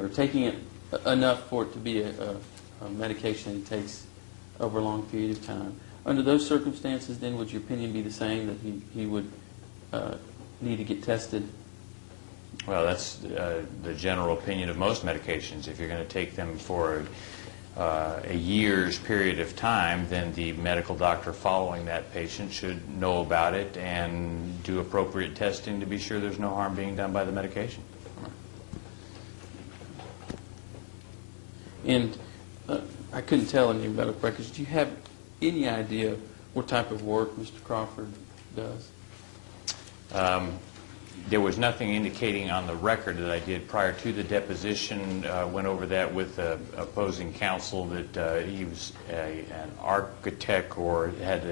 or taking it enough for it to be a medication he takes over a long period of time. Under those circumstances, then, would your opinion be the same, that he would need to get tested? Well, that's the general opinion of most medications. If you're going to take them for a year's period of time, then the medical doctor following that patient should know about it and do appropriate testing to be sure there's no harm being done by the medication. And I couldn't tell in your medical records, do you have any idea what type of work Mr. Crawford does? There was nothing indicating on the record that I did prior to the deposition. Went over that with opposing counsel that he was an architect or had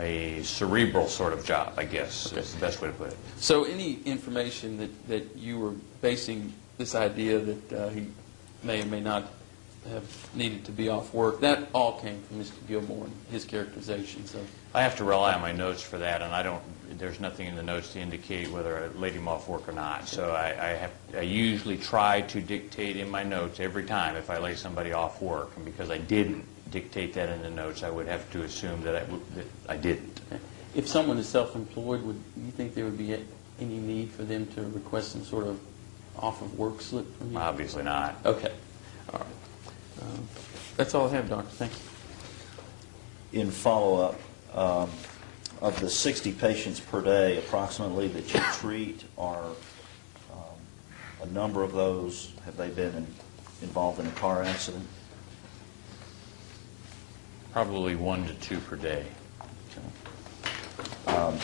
a cerebral sort of job, I guess, is the best way to put it. So any information that you were basing this idea that he may or may not have needed to be off work, that all came from Mr. Gilmore and his characterization. So I have to rely on my notes for that, and there's nothing in the notes to indicate whether I laid him off work or not. So I usually try to dictate in my notes every time if I lay somebody off work, and because I didn't dictate that in the notes, I would have to assume that I didn't. if someone is self-employed, would you think there would be any need for them to request some sort of off-of-work slip from you? Obviously not. Okay. All right. That's all I have, Doctor. Thank you. In follow-up, of the 60 patients per day approximately that you treat, are a number of those, have they been involved in a car accident? Probably 1 to 2 per day. Okay.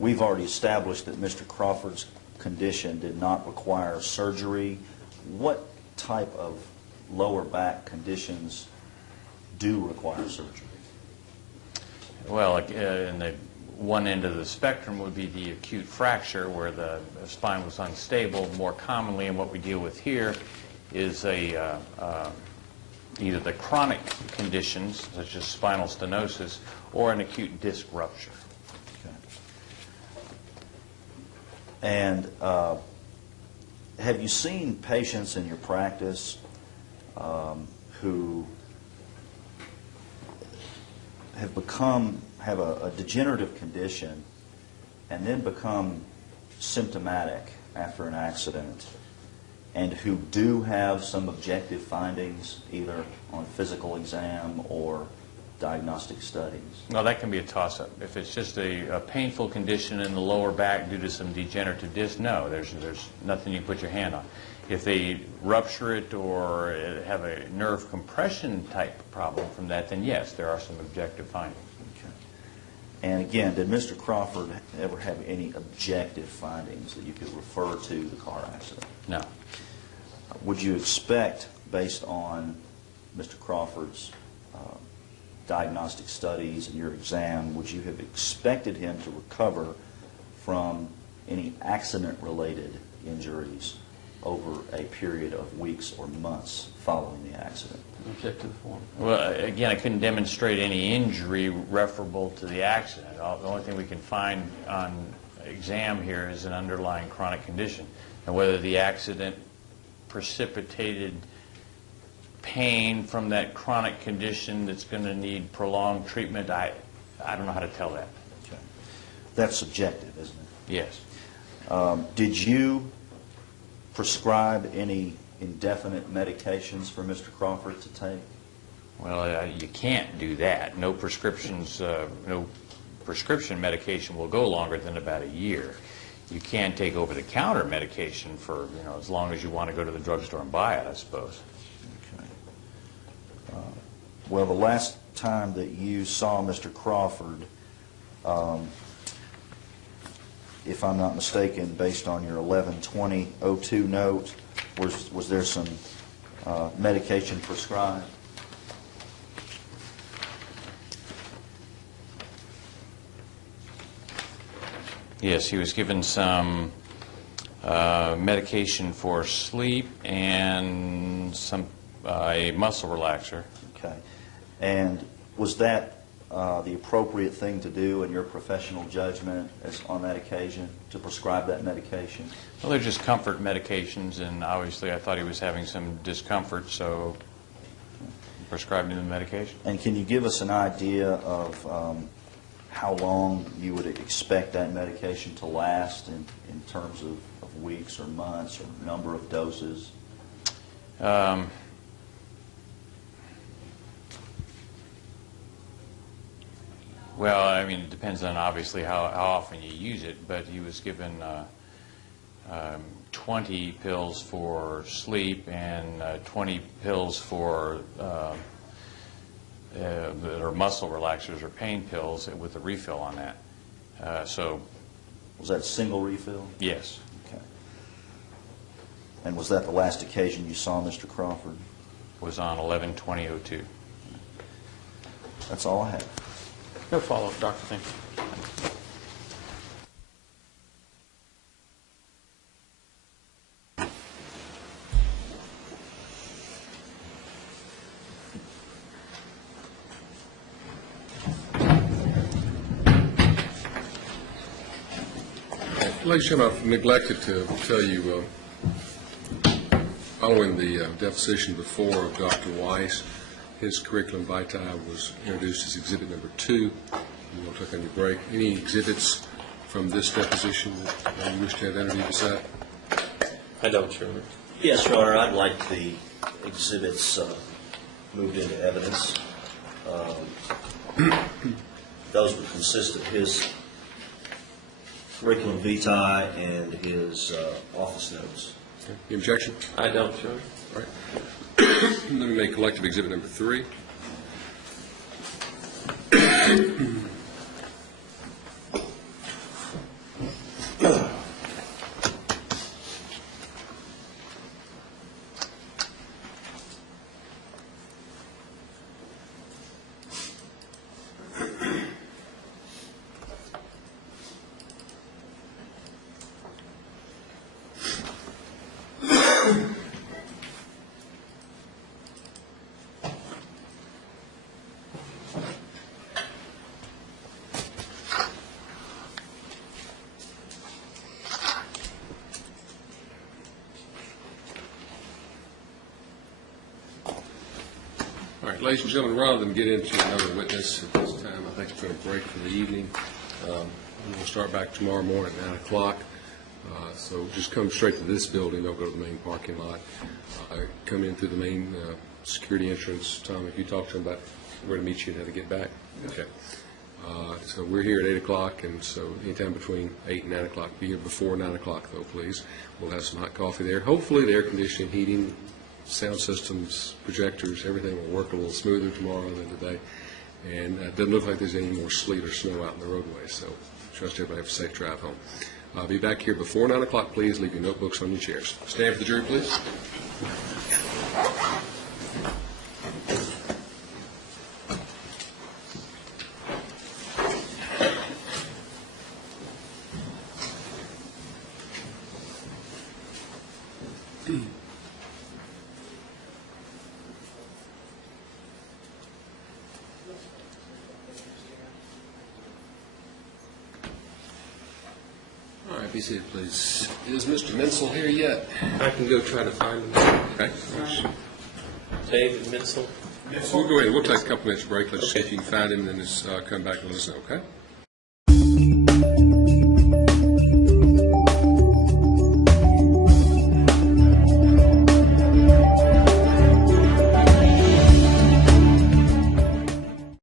We've already established that Mr. Crawford's condition did not require surgery. What type of lower back conditions do require surgery? Well, in the one end of the spectrum would be the acute fracture where the spine was unstable. More commonly, and what we deal with here is either the chronic conditions, such as spinal stenosis, or an acute disc rupture. Okay. And have you seen patients in your practice who have a degenerative condition and then become symptomatic after an accident, and who do have some objective findings either on physical exam or diagnostic studies? No, that can be a toss-up. If it's just a painful condition in the lower back due to some degenerative disc, no, there's nothing you can put your hand on. If they rupture it or have a nerve compression type problem from that, then yes, there are some objective findings. Okay. And again, did Mr. Crawford ever have any objective findings that you could refer to the car accident? No. Would you expect, based on Mr. Crawford's diagnostic studies and your exam, would you have expected him to recover from any accident-related injuries over a period of weeks or months following the accident? Object to the form. Well, again, I couldn't demonstrate any injury referable to the accident. The only thing we can find on exam here is an underlying chronic condition. And whether the accident precipitated pain from that chronic condition that's going to need prolonged treatment, I don't know how to tell that. Okay. That's subjective, isn't it? Yes. Did you prescribe any indefinite medications for Mr. Crawford to take? Well, you can't do that. No prescriptions, no prescription medication will go longer than about a year. You can take over-the-counter medication for, as long as you want to go to the drugstore and buy it, I suppose. Okay. Well, the last time that you saw Mr. Crawford, if I'm not mistaken, based on your 11/20/02 note, was there some medication prescribed? Yes, he was given some medication for sleep and some a muscle relaxer. Okay. And was that the appropriate thing to do in your professional judgment on that occasion to prescribe that medication? Well, they're just comfort medications, and obviously I thought he was having some discomfort, so prescribed him the medication. And can you give us an idea of how long you would expect that medication to last in terms of weeks or months or number of doses? Well, I mean, it depends on obviously how often you use it, but he was given 20 pills for sleep and 20 pills for that are muscle relaxers or pain pills with a refill on that. So, was that a single refill? yes. Okay. And was that the last occasion you saw Mr. Crawford? Was on 11/20/02. That's all I have. No follow-up, Doctor. Thank you. Ladies and gentlemen, I've neglected to tell you, following the deposition before of Dr. Weiss, his curriculum vitae was introduced as exhibit number 2. We'll take on your break. Any exhibits from this deposition that you wish to have entered this at? I don't, Your Honor. Yes, Your Honor. I'd like the exhibits moved into evidence. Those would consist of his curriculum vitae and his office notes. Okay. Any objection? I don't, Your Honor. All right. Let me make collective exhibit number 3. All right, ladies and gentlemen, rather than get into another witness at this time, I think it's going to break for the evening. We'll start back tomorrow morning at 9 o'clock. So just come straight to this building. Don't go to the main parking lot. Come in through the main security entrance. Tom, if you talk to them about where to meet you and how to get back. Okay. So we're here at 8 o'clock, and so anytime between 8 and 9 o'clock. Be here before 9 o'clock, though, please. We'll have some hot coffee there. Hopefully the air conditioning, heating, sound systems, projectors, everything will work a little smoother tomorrow than today. And it doesn't look like there's any more sleet or snow out in the roadway, so trust everybody have a safe drive home. Be back here before 9 o'clock, please. Leave your notebooks on your chairs. Stand for the jury, please. All right, be seated, please. Is Mr. Menzel here yet? I can go try to find him. Okay. David Mitchell. We'll go ahead. We'll take a couple minutes break. Let's see if you can find him, and then just come back and let us know, okay?